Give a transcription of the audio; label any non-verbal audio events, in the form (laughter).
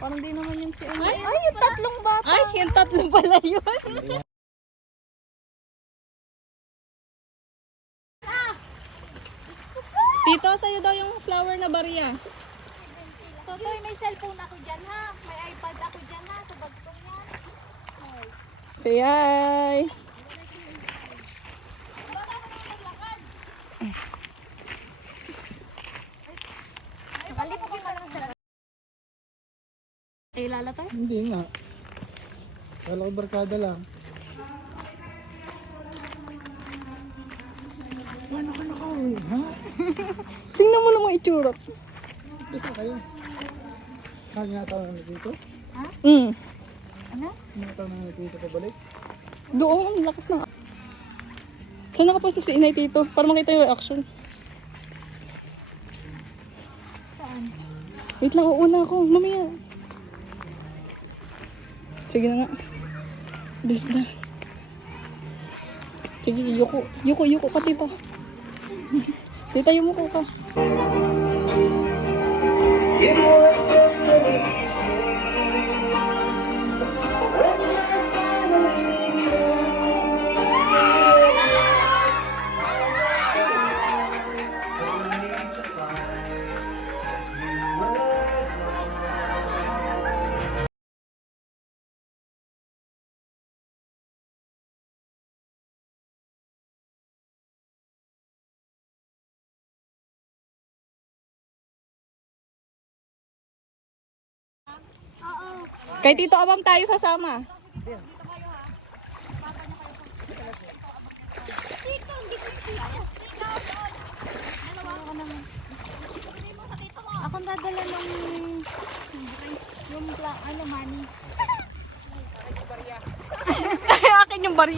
Parang di naman yun si ano. Ay, ay, yung tatlong bata. Ay, yung tatlo pala yun. Tito, sa'yo daw yung flower na bariya. Totoy, may cellphone ako dyan ha. May iPad ako dyan ha. Sa bag ko yan. Sayay! Nakalipot ka lang sa Kilala tayo? Hindi nga. Kala ko barkada lang. Paano ka nakauwi, ha? (laughs) Tingnan mo naman itsura. Basta kayo. Kaya nga tao na dito? Mm. Mga tao na dito pabalik? Doon, ang lakas na. Saan nakapwesto si inay tito? Para makita yung reaction. Wait lang, uuna ako. Mamaya. Sige na nga. Bilis na. Sige, yuko. Yuko, yuko ka, tita. tita, yumuko ka. Kay Tito Abang tayo sasama. Akong dadala ng yung ano money. (laughs) Akin yung barya.